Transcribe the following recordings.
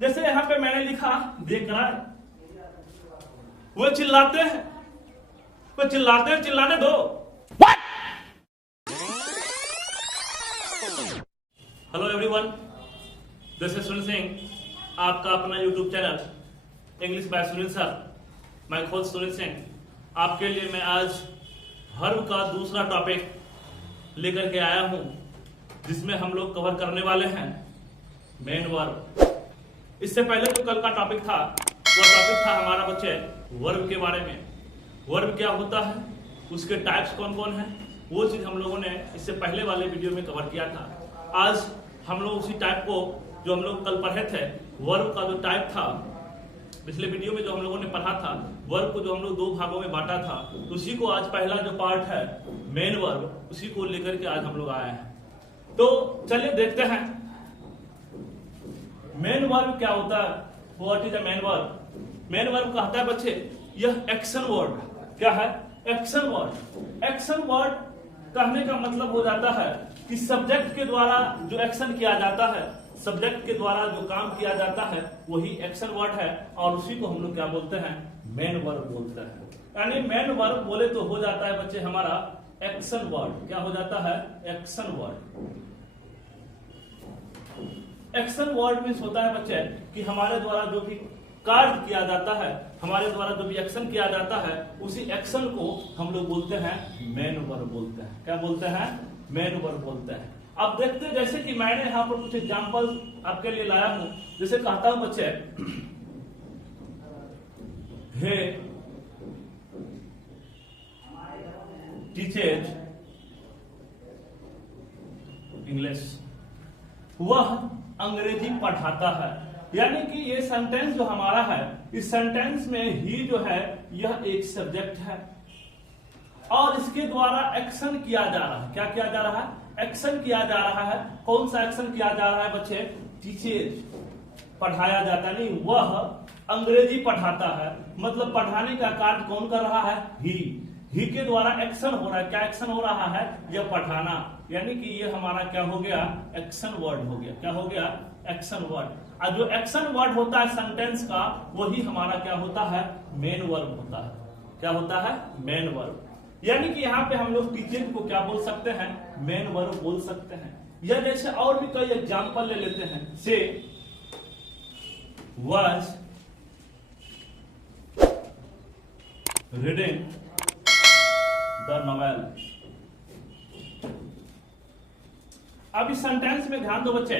जैसे यहाँ पे मैंने लिखा देख रहा है, वो चिल्लाते हैं, वो चिल्लाते हैं, चिल्लाने दो। Hello everyone, this is Sunil Singh, आपका अपना YouTube channel English by Sunil sir. मैं खुद सुनील सिंह आपके लिए मैं आज वर्ब का दूसरा टॉपिक लेकर के आया हूं, जिसमें हम लोग कवर करने वाले हैं मेन वर्ब। इससे पहले जो कल का टॉपिक था वो टॉपिक था हमारा बच्चे वर्ब के बारे में। वर्ब क्या होता है, उसके टाइप्स कौन कौन है, वो चीज हम लोगों ने इससे पहले वाले वीडियो में कवर किया था। आज हम लोग उसी टाइप को जो हम लोग कल पढ़े थे, वर्ब का जो टाइप था पिछले वीडियो में जो हम लोगों ने पढ़ा था, वर्ब को जो हम लोग दो भागों में बांटा था, उसी को आज पहला जो पार्ट है मेन वर्ब, उसी को लेकर के आज हम लोग आए हैं। तो चलिए देखते हैं मेन वर्ब क्या होता है। What is a main verb? Main verb कहता है बच्चे यह एक्शन वर्ड। क्या है? Action word. एक्शन वर्ड कहने का मतलब हो जाता है कि सब्जेक्ट के द्वारा जो एक्शन किया जाता है, सब्जेक्ट के द्वारा जो काम किया जाता है वही एक्शन वर्ड है, और उसी को हम लोग क्या बोलते हैं? मेन वर्ब बोलते हैं। यानी मेन वर्ब बोले तो हो जाता है बच्चे हमारा एक्शन वर्ड। क्या हो जाता है? Action word. Action word means होता है बच्चे कि हमारे द्वारा जो भी कार्य किया जाता है, हमारे द्वारा जो भी एक्शन किया जाता है, उसी एक्शन को हम लोग बोलते हैं मेन वर्ब बोलते हैं। क्या बोलते हैं? मेन वर्ब बोलते हैं। अब देखते हैं, जैसे कि मैंने यहाँ पर कुछ एग्जांपल आपके लिए लाया हूं। जैसे कहता हूं बच्चे हे टीचर्स इंग्लिश, वह अंग्रेजी पढ़ाता है। यानी कि ये सेंटेंस जो हमारा है, इस सेंटेंस में ही जो है यह एक सब्जेक्ट है और इसके द्वारा एक्शन किया जा रहा है। क्या किया जा रहा है? एक्शन किया जा रहा है। कौन सा एक्शन किया जा रहा है बच्चे? टीचर, पढ़ाया जाता नहीं, वह अंग्रेजी पढ़ाता है। मतलब पढ़ाने का कार्य कौन कर रहा है? ही के द्वारा एक्शन हो रहा है। क्या एक्शन हो रहा है? यह पढ़ाना। यानी कि ये हमारा क्या हो गया? एक्शन वर्ड हो गया। क्या हो गया? Action word. और जो एक्शन वर्ड होता है सेंटेंस का, वही हमारा क्या होता है? मेन वर्ब होता है। क्या होता है? Main verb. यानी कि यहाँ पे हम लोग टीचर को क्या बोल सकते हैं? मेन वर्ब बोल सकते हैं। या जैसे और भी कई एग्जांपल ले लेते हैं। से वाज रीडिंग द नॉवेल। अब इस सेंटेंस में ध्यान दो बच्चे,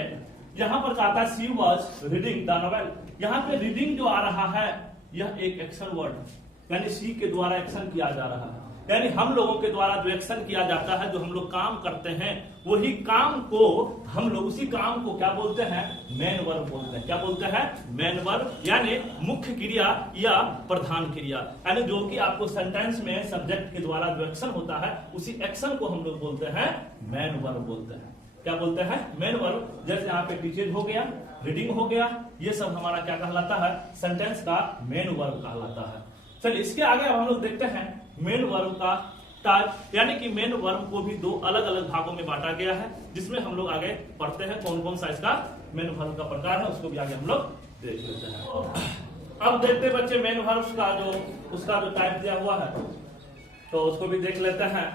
यहां पर कहता है she was reading the novel. यहां पे रीडिंग जो आ रहा है यह एक एक्शन वर्ड है, यानी सी के द्वारा एक्शन किया जा रहा है। यानी हम लोगों के द्वारा जो एक्शन किया जाता है, जो हम लोग काम करते हैं, वही काम को हम लोग, उसी काम को क्या बोलते हैं? मेन वर्ब बोलते हैं। क्या बोलते हैं? Main verb. यानी मुख्य क्रिया या प्रधान क्रिया। यानी जो कि आपको सेंटेंस में सब्जेक्ट के द्वारा जो एक्शन होता है, उसी एक्शन को हम लोग बोलते हैं मेन वर्ब बोलते हैं। क्या बोलते हैं? Main verb. जैसे यहाँ पे टीचर हो गया, रीडिंग हो गया, ये सब हमारा क्या कहलाता है? सेंटेंस का मेन वर्ब कहलाता है। चलिए इसके आगे अब हम लोग देखते हैं मेन वर्ब का टाइप। यानी कि मेन वर्ब को भी दो अलग अलग भागों में बांटा गया है, जिसमें हम लोग आगे पढ़ते हैं कौन कौन सा इसका मेन वर्ब का प्रकार है, उसको भी आगे हम लोग देख लेते हैं। अब देखते हैं बच्चे मेन वर्ब का जो उसका जो टाइप दिया हुआ है, तो उसको भी देख लेते हैं।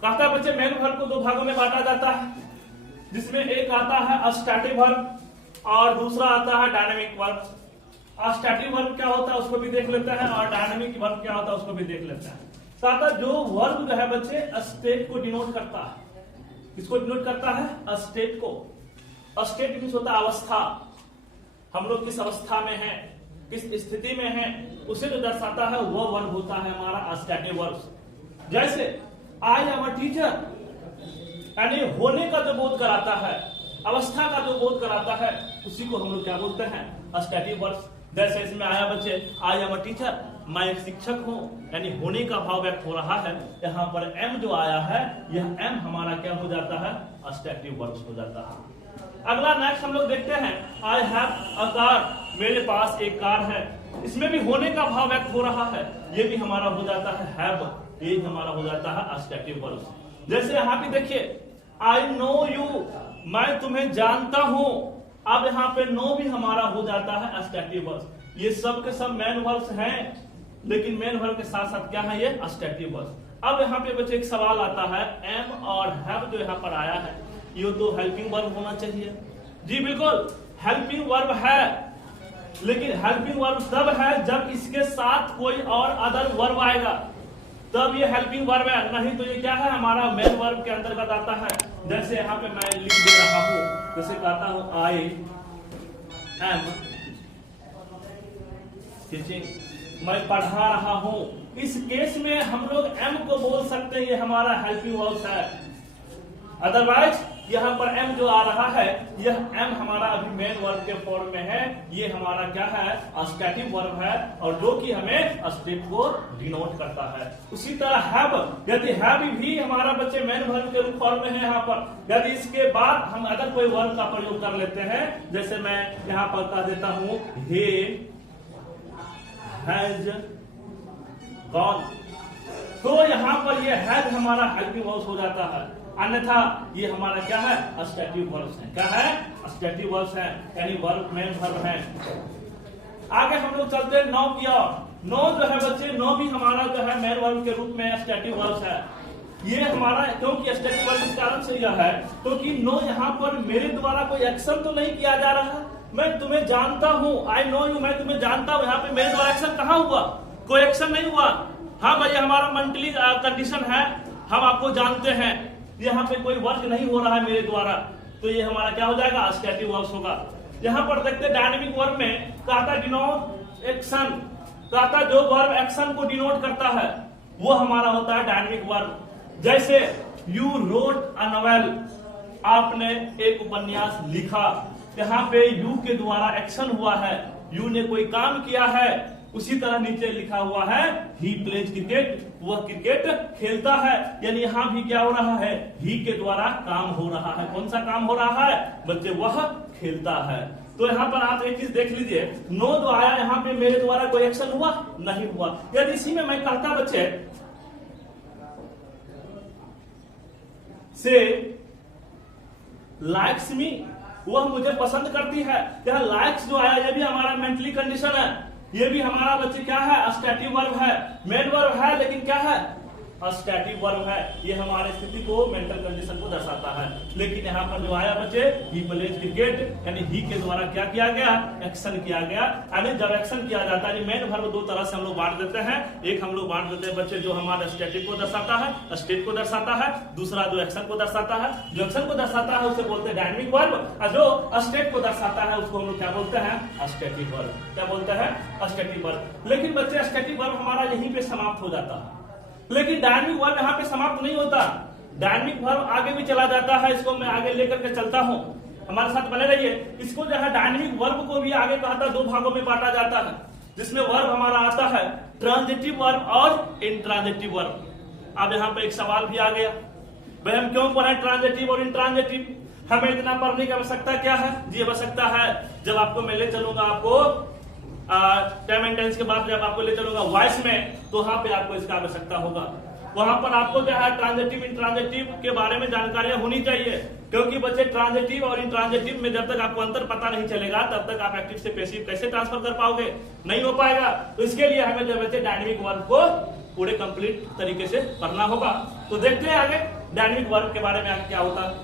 कहता है बच्चे मेन वर्ब को दो भागों में बांटा जाता है, जिसमें एक आता है स्टैटिक वर्ब और दूसरा आता है डायनामिक वर्ब। स्टैटिक वर्ब क्या होता है उसको भी देख लेते हैं, और डायनामिक वर्ब क्या होता है उसको भी देख लेते हैं। साथ जो वर्ब जो है बच्चे स्टेट को डिनोट करता है। किसको डिनोट करता है? स्टेट को। स्टेट मींस होता है अवस्था। हम लोग किस अवस्था में हैं, किस स्थिति में हैं, उसे जो दर्शाता है वह वर्ब होता है हमारा स्टैटिक वर्ब। जैसे आई एम अ टीचर, यानी होने का जो बोध कराता है, अवस्था का जो बोध कराता है, उसी को हम लोग क्या बोलते हैं? Static verb. जैसे इसमें आया बच्चे आई एम अ टीचर, मैं एक शिक्षक हूं, यानी होने का भाव व्यक्त हो रहा है। यहाँ पर एम जो आया है, यह एम हमारा क्या हो जाता है? स्टैटिक वर्ब हो जाता है। अगला नेक्स्ट हम लोग देखते हैं आई हैव अ कार, मेरे पास एक कार है। इसमें भी होने का भाव व्यक्त हो रहा है, ये भी हमारा हो जाता है हैव, ये हमारा हो जाता है स्टैटिक वर्ब। जैसे यहाँ पे देखिए आई नो यू, मैं तुम्हें जानता हूं। अब यहाँ पे नो भी हमारा हो जाता है स्टैटिक वर्ब्स। ये सब के सब मेन वर्ब्स हैं, लेकिन मेन वर्ब के साथ साथ क्या है, ये स्टैटिक वर्ब्स। अब यहाँ पे बच्चे एक सवाल आता है, एम और हैव जो यहाँ पर आया है, ये तो हेल्पिंग वर्ब होना चाहिए। जी बिल्कुल, हेल्पिंग वर्ब है, लेकिन हेल्पिंग वर्ब तब है जब इसके साथ कोई और अदर वर्ब आएगा, तब ये हेल्पिंग वर्ब है। नहीं तो ये क्या है, हमारा मेन वर्ब के अंतर्गत आता है। जैसे यहाँ पे मैं लिख दे रहा हूं, जैसे कहता हूं आई एम टीचिंग, मैं पढ़ा रहा हूं। इस केस में हम लोग एम को बोल सकते हैं, ये हमारा हेल्पिंग वर्ब है। अदरवाइज यहाँ पर एम जो आ रहा है, यह एम हमारा अभी मेन वर्ब के फॉर्म में है। ये हमारा क्या है, स्टैटिक वर्ब है, और जो कि हमें स्टेट को डिनोट करता है। उसी तरह हैव, यदि हैव भी हमारा बच्चे मेन वर्ब के रूप फॉर्म में है यहाँ पर, यदि इसके बाद हम अगर कोई वर्ब का प्रयोग कर लेते हैं, जैसे मैं यहाँ पर कह देता हूं he has gone, तो यहाँ पर ये हैज हमारा हेल्पिंग वर्ब हो जाता है। अन्यथा ये हमारा क्या है, स्टैटिक वर्ब्स है। क्या है, स्टैटिक वर्ब्स है, यानी वर्ब मेन वर्ब है। आगे हम लोग चलते हैं नो की ओर। नो जो है बच्चे, नो भी हमारा जो है मेन वर्ब के रूप में स्टैटिक वर्ब्स है। ये हमारा क्योंकि स्टैटिक वर्ब इस कारण से यह है क्योंकि नो यहाँ पर मेरे द्वारा कोई एक्शन तो नहीं किया जा रहा है, मैं तुम्हें जानता हूँ, आई नो यू, मैं तुम्हें जानता हूँ। यहाँ पे मेरे द्वारा एक्शन कहाँ हुआ, कोई एक्शन नहीं हुआ। हाँ भाई, हमारा मेंटली कंडीशन है, हम आपको जानते हैं, यहाँ पे कोई वर्क नहीं हो रहा है मेरे द्वारा, तो ये हमारा क्या हो जाएगा, स्टैटिक वर्ब्स होगा। यहाँ पर देखते डायनेमिक वर्ब में कहता डिनोट एक्शन, कहता जो वर्ब एक्शन को डिनोट करता है वो हमारा होता है डायनेमिक वर्ब। जैसे यू रोट अ नॉवेल, आपने एक उपन्यास लिखा, यहाँ पे यू के द्वारा एक्शन हुआ है, यू ने कोई काम किया है। उसी तरह नीचे लिखा हुआ है ही प्लेज क्रिकेट, वह क्रिकेट खेलता है, यानी यहाँ भी क्या हो रहा है, ही के द्वारा काम हो रहा है। कौन सा काम हो रहा है बच्चे, वह खेलता है। तो यहाँ पर आप एक चीज देख लीजिए, नो जो आया यहाँ पे मेरे द्वारा कोई एक्शन हुआ नहीं हुआ। यदि इसी में मैं कहता बच्चे से लाइक्स मी, वह मुझे पसंद करती है, क्या लाइक्स जो आया ये भी हमारा मेंटली कंडीशन है, ये भी हमारा बच्चे क्या है, स्टैटिक वर्ब है। मेन वर्ब है लेकिन क्या है, स्टैटिक वर्ब है। ये हमारे स्थिति को, मेंटल कंडीशन को दर्शाता है। लेकिन यहाँ पर जो आया बच्चे ही प्लेज क्रिकेट, यानी ही के द्वारा क्या किया गया, एक्शन किया गया। यानी जब एक्शन किया जाता है, मेन वर्ब दो तरह से हम लोग बांट देते हैं। एक हम लोग बांट देते हैं बच्चे जो हमारे स्टैटिक को दर्शाता है, स्टेट को दर्शाता है। दूसरा जो एक्शन को दर्शाता है, जो एक्शन को दर्शाता है उसे बोलते हैं डायनेमिक वर्ब, और जो स्टेट को दर्शाता है उसको हम लोग क्या बोलते हैं, स्टैटिक वर्ब। क्या बोलते हैं, स्टैटिक वर्ब। लेकिन बच्चे स्टैटिक वर्ब हमारा यहीं पे समाप्त हो जाता है, लेकिन डायनेमिक वर्ब यहाँ पे समाप्त नहीं होता। डायनेमिक वर्ब आगे भी चला जाता है, इसको मैं आगे लेकर के चलता हूँ, हमारे साथ बने रहिए। इसको जो है डायनेमिक वर्ब को भी आगे कहता है, दो भागों में बांटा जाता है, जिसमें वर्ब हमारा आता है ट्रांजिटिव वर्ब और इंट्रांजिटिव वर्ब। अब यहाँ पे एक सवाल भी आ गया, भाई हम क्यों पढ़े ट्रांजिटिव और इंट्रांजिटिव, हमें इतना पढ़ने की आवश्यकता क्या है? जी आवश्यकता है, जब आपको मैं ले चलूंगा आपको टाइम एंड टेंस के बाद जब आपको ले चलूंगा वॉइस में, तो वहां पे आपको इसका आवश्यकता होगा। वहां पर आपको जो है ट्रांजिटिव इंट्रांजिटिव के बारे में जानकारियां होनी चाहिए, क्योंकि बच्चे ट्रांजिटिव और इंट्रांजिटिव में जब तक आपको अंतर पता नहीं चलेगा तब तक आप एक्टिव से पैसिव कैसे ट्रांसफर कर पाओगे, नहीं हो पाएगा। तो इसके लिए हमें जो बच्चे डायनेमिक वर्ब को पूरे कंप्लीट तरीके से पढ़ना होगा। तो देखते हैं आगे डायनेमिक वर्ब के बारे में आगे क्या होता है।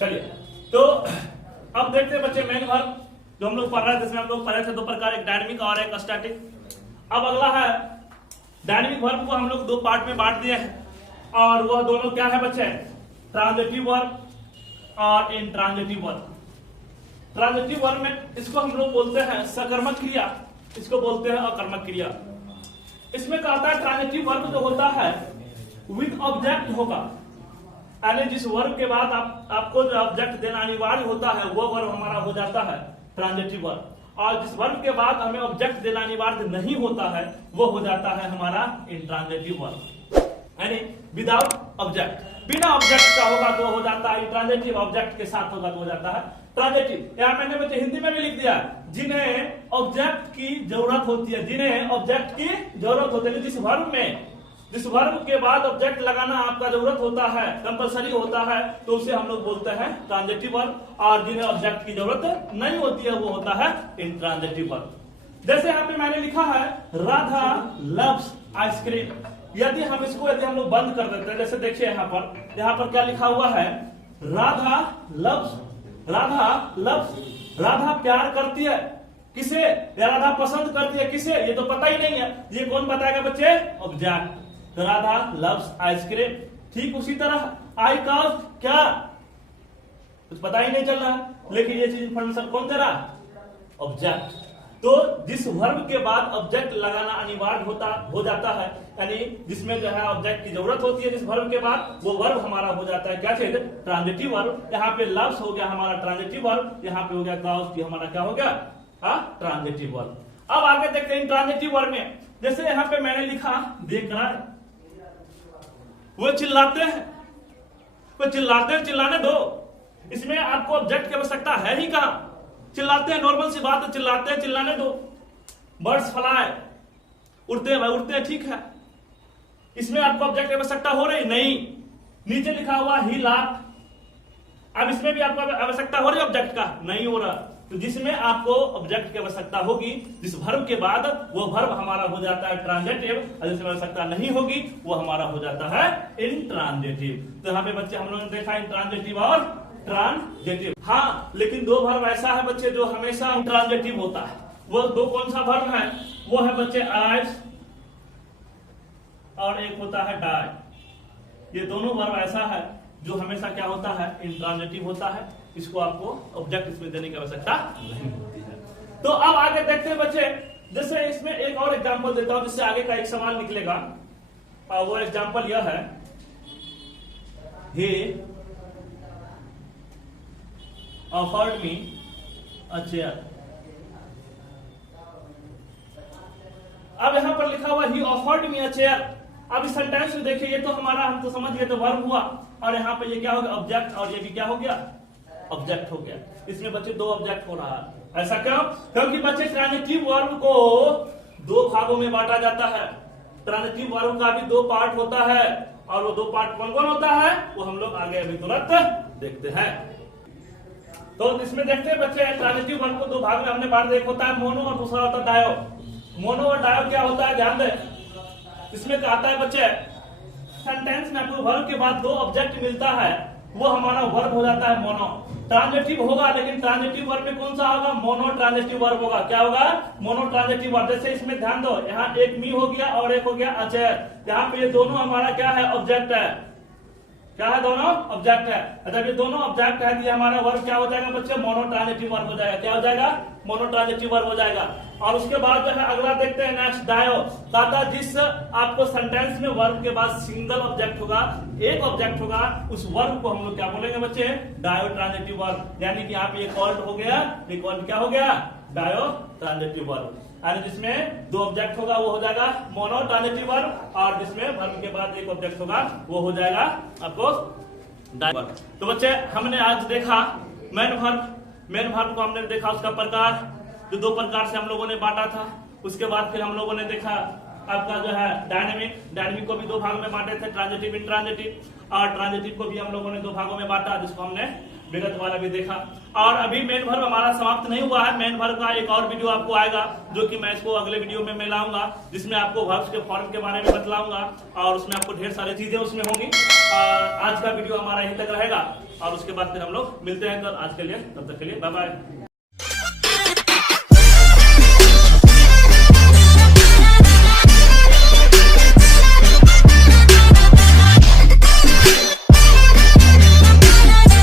चलिए, तो अब देखते हैं बच्चे मेन वर्ब जो हम लोग पढ़ रहे थे, जिसमें हम लोग पढ़े थे दो प्रकार, एक डायनेमिक और एक स्टैटिक। अब अगला है डायनेमिक वर्ब को हम लोग दो पार्ट में बांट दिए हैं, और वह दोनों क्या है बच्चे, ट्रांजिटिव वर्ब और इंट्रांजिटिव वर्ब। ट्रांजिटिव वर्ब में इसको हम लोग बोलते हैं सकर्मक क्रिया, इसको बोलते हैं अकर्मक क्रिया। इसमें कहता है ट्रांजिटिव वर्ब जो होता है विद ऑब्जेक्ट होगा, यानी जिस वर्ब के बाद आपको जो ऑब्जेक्ट देना अनिवार्य होता है वो वर्ब हमारा हो जाता है ट्रांजिटिव वर्ब, और जिस वर्ब के बाद हमें ऑब्जेक्ट देना अनिवार्य नहीं होता है वो हो जाता है हमारा इंट्रांजिटिव वर्ब, यानी विदाउट ऑब्जेक्ट। बिना ऑब्जेक्ट का होगा तो हो जाता है इंट्रांजिटिव, ऑब्जेक्ट के साथ होगा तो हो जाता है ट्रांजिटिव। यार मैंने बच्चे हिंदी में भी लिख दिया, जिन्हें ऑब्जेक्ट की जरूरत होती है, जिन्हें ऑब्जेक्ट की जरूरत होती है, जिस वर्ब में जिस वर्ब के बाद ऑब्जेक्ट लगाना आपका जरूरत होता है, कंपलसरी होता है, तो उसे हम लोग बोलते हैं ट्रांजिटिव वर्ब। और जिन्हें ऑब्जेक्ट की जरूरत नहीं होती है वो होता है इंट्रांजिटिव वर्ब। जैसे यहाँ पे मैंने लिखा है राधा लव्स आइसक्रीम। यदि हम लोग बंद कर देते हैं, जैसे देखिए यहाँ पर क्या लिखा हुआ है, राधा लव्स, राधा प्यार करती है किसे, या राधा पसंद करती है किसे, ये तो पता ही नहीं है। ये कौन बताएगा बच्चे, ऑब्जेक्ट। तो राधा लव्स आइसक्रीम। ठीक उसी तरह आई काउज, क्या, कुछ पता ही नहीं चल रहा, लेकिन ये चीज इंफॉर्मेशन कौन दे रहा, ऑब्जेक्ट। तो जिस वर्ब के बाद ऑब्जेक्ट लगाना अनिवार्य हो जाता है, यानी जिसमें जो है ऑब्जेक्ट की जरूरत होती है जिस वर्ब के बाद, वो वर्ब हमारा हो जाता है क्या चीज, ट्रांजिटिव वर्ब। यहाँ पे लव्स हो गया हमारा ट्रांजिटिव वर्ब, यहाँ पे हो गया काउज की हमारा क्या हो गया, ट्रांजिटिव वर्ब। अब आगे देखते हैं ट्रांजिटिव वर्ब में। जैसे यहाँ पे मैंने लिखा देख रहा है, वो चिल्लाते हैं, वो चिल्लाते हैं, चिल्लाने दो। इसमें आपको ऑब्जेक्ट की आवश्यकता है ही कहां, चिल्लाते हैं, नॉर्मल सी बात है, चिल्लाते हैं, चिल्लाने दो। बर्ड्स फ्लाई, उड़ते हैं भाई, उड़ते हैं, ठीक है। इसमें आपको ऑब्जेक्ट की आवश्यकता हो रही नहीं। नीचे लिखा हुआ ही लाफ, अब इसमें भी आपको आवश्यकता हो रही है ऑब्जेक्ट का, नहीं हो रहा। तो जिसमें आपको ऑब्जेक्ट की आवश्यकता होगी जिस वर्ब के बाद, वो वर्ब हमारा हो जाता है ट्रांजिटिव, और जिसमें आवश्यकता नहीं होगी वो हमारा हो जाता है इंट्रांजिटिव। तो यहाँ पे बच्चे हम लोगों ने देखा इंट्रांजिटिव और ट्रांजिटिव। हाँ, लेकिन दो वर्ब ऐसा है बच्चे जो हमेशा ट्रांजिटिव होता है। वो दो कौन सा वर्ब है, वो है बच्चे आइज और एक होता है डाई। ये दोनों वर्ब ऐसा है जो हमेशा क्या होता है, इंट्रांजिटिव होता है। इसको आपको ऑब्जेक्ट इसमें देने की आवश्यकता नहीं होती है। तो अब आगे देखते हैं बच्चे, जैसे इसमें एक और एग्जांपल देता हूं जिससे आगे का एक सवाल निकलेगा। और वो एग्जांपल यह है, he offered me a chair। अब यहां पर लिखा हुआ he offered me a chair। अब इस सेंटेंस में देखिए, ये तो हमारा, हम तो समझ गए तो वर्ब हुआ, और यहाँ पे ये क्या हो गया, ऑब्जेक्ट, और ये भी क्या हो गया, ऑब्जेक्ट हो गया। इसमें बच्चे दो ऑब्जेक्ट हो रहा है। ऐसा क्यों, क्योंकि बच्चे ट्रांजिटिव वर्ब को दो भागों में बांटा जाता है। ट्रांजिटिव वर्ब का भी दो पार्ट होता है, और वो दो पार्ट कौन कौन होता है, वो हम लोग आगे अभी तुरंत देखते हैं। तो इसमें देखते हैं बच्चे, ट्रांजिटिव वर्ब को दो भाग में हमने बांट, एक होता है मोनो और दूसरा होता है डायो। मोनो और डायो क्या होता है, ध्यान दें। इसमें कहता है बच्चे, सेंटेंस में आपको वर्ब के बाद दो ऑब्जेक्ट मिलता है, वो हमारा वर्ब हो जाता है मोनो। ट्रांजिटिव होगा, लेकिन ट्रांजिटिव वर्ब में कौन सा होगा, मोनो ट्रांजिटिव वर्ब होगा। क्या होगा, मोनो ट्रांजिटिव वर्ब। जैसे इसमें ध्यान दो, यहाँ एक मी हो गया और एक हो गया अचेर। यहाँ पे ये दोनों हमारा क्या है, ऑब्जेक्ट है। क्या है, दोनों ऑब्जेक्ट है। जब ये दोनों ऑब्जेक्ट है, तो ये हमारा वर्ब क्या हो जाएगा बच्चे, मोनो ट्रांजिटिव वर्ब हो जाएगा। क्या हो जाएगा, मोनो ट्रांजिटिव वर्ब हो जाएगा। और उसके बाद जो है अगला देखते हैं, नेक्स्ट डायो। दादा, जिस आपको सेंटेंस में वर्ब के बाद सिंगल ऑब्जेक्ट होगा, एक ऑब्जेक्ट होगा, उस वर्ब को हम लोग क्या बोलेंगे बच्चे, डायो ट्रांजिटिव वर्ब। यानी कि यहाँ पे ये कॉल्ड हो गया, ये कॉल्ड क्या हो गया, डायो ट्रांजिटिव वर्ब। यानी जिसमें दो ऑब्जेक्ट होगा वो हो जाएगा मोनो ट्रांजिटिव वर्ब, और जिसमें वर्ब के बाद एक ऑब्जेक्ट होगा वो हो जाएगा आपको डायो वर्ब। तो बच्चे हमने आज देखा मेन वर्ब को हमने देखा, उसका प्रकार, जो दो प्रकार से हम लोगों ने बांटा था। उसके बाद फिर हम लोगों ने देखा आपका जो है डायनेमिक को भी दो भागों में बांटे थे, ट्रांजिटिव इंट्रांजिटिव। और ट्रांजिटिव को भी हम लोगों ने दो भागों में बांटा, जिसको हमने विगत वाला भी देखा। और अभी मेन वर्ब हमारा समाप्त नहीं हुआ है। मेन वर्ब का एक और वीडियो आपको आएगा, जो कि मैं इसको अगले वीडियो में लाऊंगा, जिसमें आपको वर्ब्स के फॉर्म के बारे में बतलाऊंगा, और उसमें आपको ढेर सारी चीजें उसमें होंगी। आज का वीडियो हमारा यहीं तक रहेगा, और उसके बाद फिर हम लोग मिलते हैं कल। आज के लिए, तब तक के लिए बाय बाय।